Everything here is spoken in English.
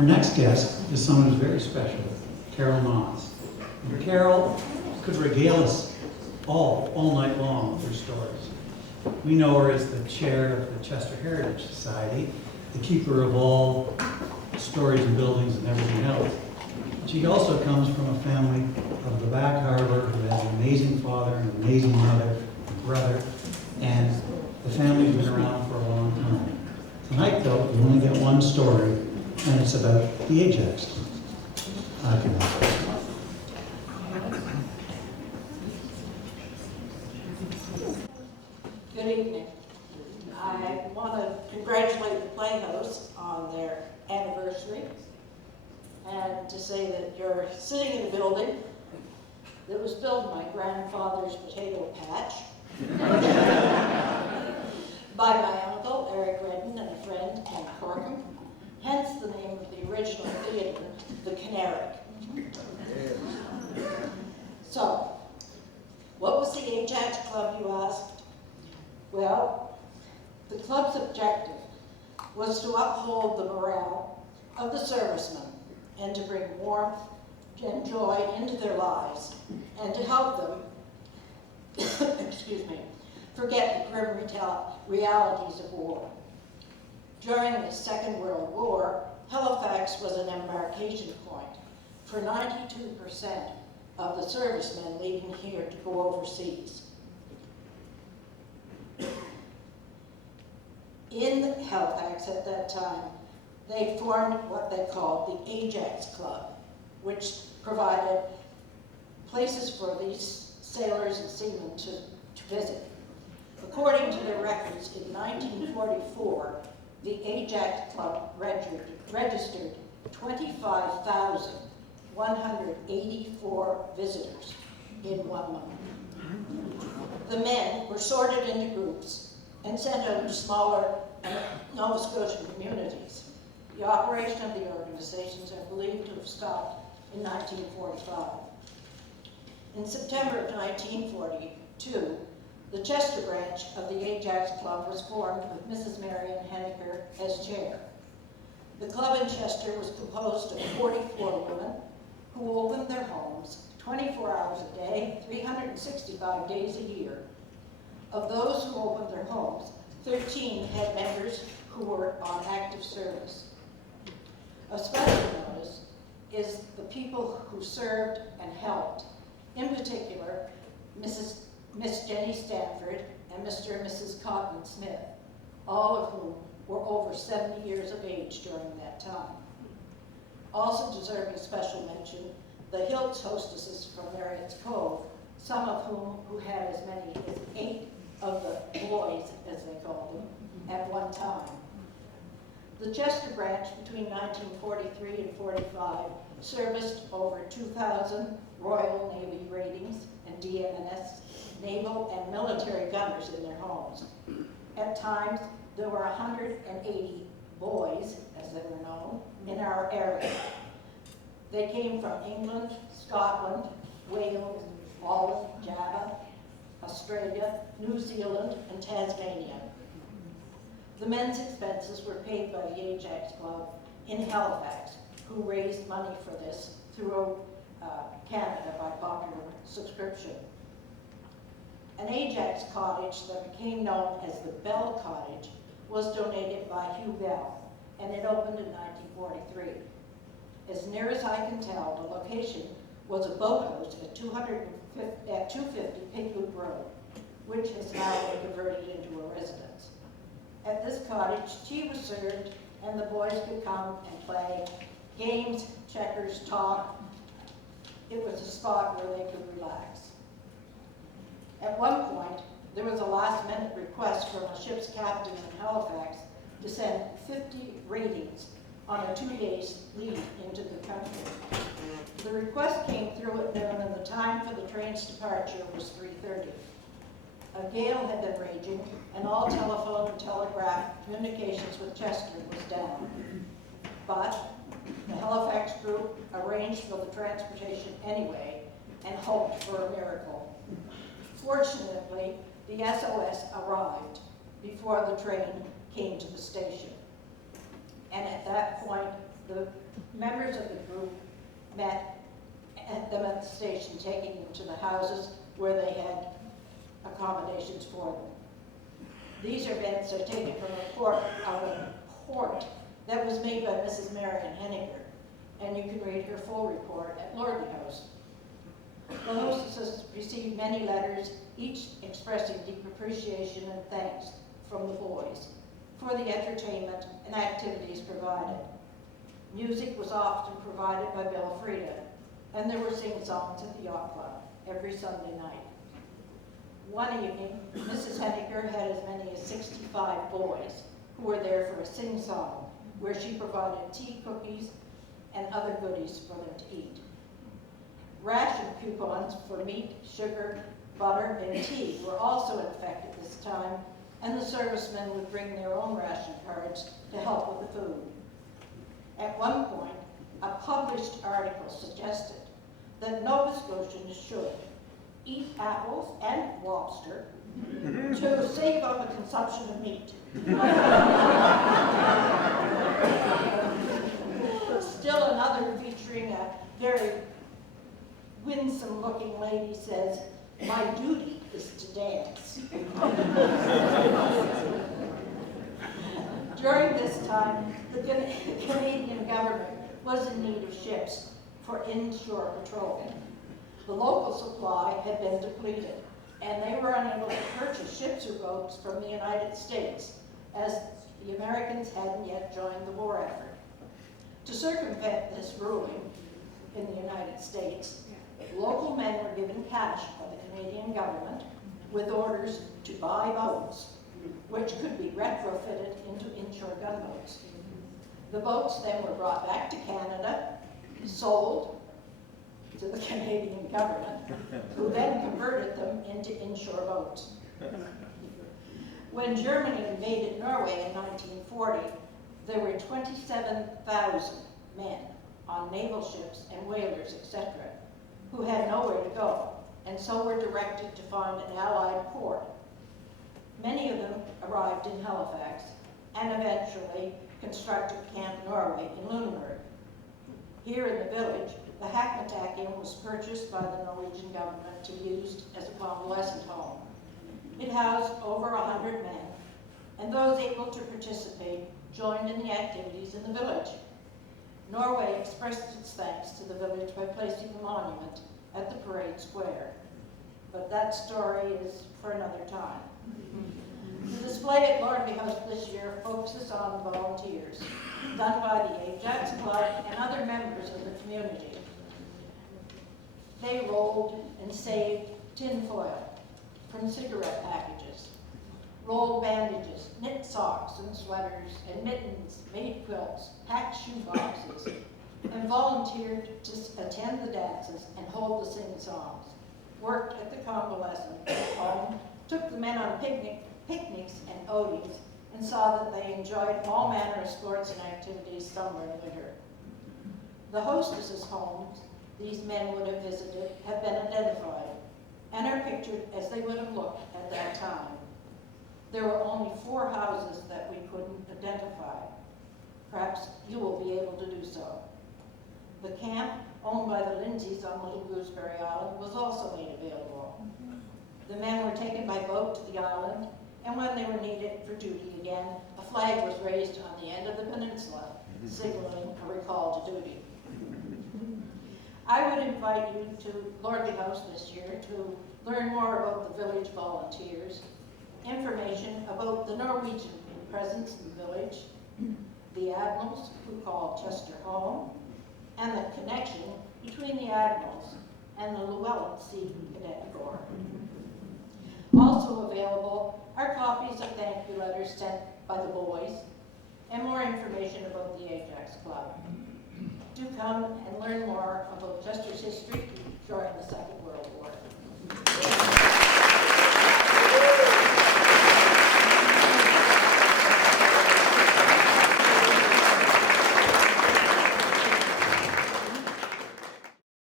Our next guest is someone who's very special, Carol Nauss. And Carol could regale us all night long with her stories. We know her as the chair of the Chester Heritage Society, the keeper of all stories and buildings and everything else. She also comes from a family of the back harbor who has an amazing father and an amazing mother and brother, and the family's been around for a long time. Tonight, though, we only get one story, and it's about the Ajax. I can help. Good evening. I want to congratulate the Playhouse on their anniversary and to say that you're sitting in a building that was built in my grandfather's potato patch by my uncle, Eric Redden, and a friend, Ken Crocker, hence the name of the original theater, the Canary. So, what was the Ajax Club, you asked? Well, the club's objective was to uphold the morale of the servicemen and to bring warmth and joy into their lives and to help them, excuse me, forget the grim realities of war. During the Second World War, Halifax was an embarkation point for 92% of the servicemen leaving here to go overseas. In Halifax at that time, they formed what they called the Ajax Club, which provided places for these sailors and seamen to visit. According to their records, in 1944, the Ajax Club registered 25,184 visitors in 1 month. The men were sorted into groups and sent out to smaller Nova Scotian communities. The operation of the organizations are believed to have stopped in 1945. In September of 1942, the Chester branch of the Ajax Club was formed with Mrs. Marion Henniker as chair. The club in Chester was composed of 44 women who opened their homes 24 hours a day, 365 days a year. Of those who opened their homes, 13 had members who were on active service. Of special notice is the people who served and helped, in particular, Miss Jenny Stanford and Mr. and Mrs. Cotton Smith, all of whom were over 70 years of age during that time. Also deserving special mention, the Hilts hostesses from Marriott's Cove, some of who had as many as 8 of the boys, as they called them, at one time. The Chester branch between 1943 and 45 serviced over 2,000 Royal Navy ratings and DMNS, naval and military gunners in their homes. At times, there were 180 boys, as they were known, in our area. They came from England, Scotland, Wales, Holland, Java, Australia, New Zealand, and Tasmania. The men's expenses were paid by the Ajax Club in Halifax, who raised money for this throughout Canada by popular subscription. An Ajax cottage that became known as the Bell Cottage was donated by Hugh Bell, and it opened in 1943. As near as I can tell, the location was a boathouse at 250 Pigloop Road, which has now been converted into a residence. At this cottage, tea was served and the boys could come and play games, checkers, talk. It was a spot where they could relax. At one point, there was a last-minute request from a ship's captain in Halifax to send 50 ratings on a 2-day leave into the country. The request came through at noon and the time for the train's departure was 3:30. A gale had been raging and all telephone and telegraph communications with Chester was down. But the Halifax group arranged for the transportation anyway and hoped for a miracle. Fortunately, the SOS arrived before the train came to the station. And at that point, the Members of the group met them at the station, taking them to the houses where they had accommodations for them. These events are taken from a report that was made by Mrs. Marion Henniger, and you can read her full report at Playhouse. The hostesses received many letters, each expressing deep appreciation and thanks from the boys for the entertainment and activities provided. Music was often provided by Bill Frieda, and there were sing-songs at the Yacht Club every Sunday night. One evening, Mrs. Henniger had as many as 65 boys who were there for a sing-song, where she provided tea, cookies, and other goodies for them to eat. Ration coupons for meat, sugar, butter, and tea were also in effect at this time, and the servicemen would bring their own ration cards to help with the food. At one point, a published article suggested that Nova Scotians should eat apples and lobster to save on the consumption of meat. Still another featuring a very winsome-looking lady says, "My duty is to dance." During this time, the Canadian government was in need of ships for inshore patrol. The local supply had been depleted, and they were unable to purchase ships or boats from the United States, as the Americans hadn't yet joined the war effort. To circumvent this ruling in the United States, local men were given cash by the Canadian government with orders to buy boats, which could be retrofitted into inshore gunboats. The boats then were brought back to Canada, sold to the Canadian government, who then converted them into inshore boats. When Germany invaded Norway in 1940, there were 27,000 men on naval ships and whalers, etc., who had nowhere to go, and so were directed to find an Allied port. Many of them arrived in Halifax and eventually constructed Camp Norway in Lunenburg. Here in the village, the Hackmatack Inn was purchased by the Norwegian government to be used as a convalescent home. It housed over 100 men, and those able to participate joined in the activities in the village. Norway expressed its thanks to the village by placing a monument at the parade square. But that story is for another time. The display at Playhouse this year focuses on volunteers, done by the Ajax Club and other members of the community. They rolled and saved tin foil from cigarette packages, rolled bandages, knit socks and sweaters and mittens, made quilts, packed shoe boxes, and volunteered to attend the dances and hold the sing-songs, worked at the convalescent home, took the men on picnics and odies, and saw that they enjoyed all manner of sports and activities summer and winter. The hostesses' homes these men would have visited have been identified and are pictured as they would have looked at that time. There were only 4 houses that we couldn't identify. Perhaps you will be able to do so. The camp, owned by the Lindsays on Little Gooseberry Island, was also made available. The men were taken by boat to the island, and when they were needed for duty again, a flag was raised on the end of the peninsula, signaling a recall to duty. I would invite you to Playhouse this year to learn more about the village volunteers, information about the Norwegian presence in the village, the admirals who called Chester home, and the connection between the admirals and the Llewellyn Sea Cadet Corps. Also available are copies of thank you letters sent by the boys and more information about the Ajax Club. Do come and learn more about Chester's history during the Second World War.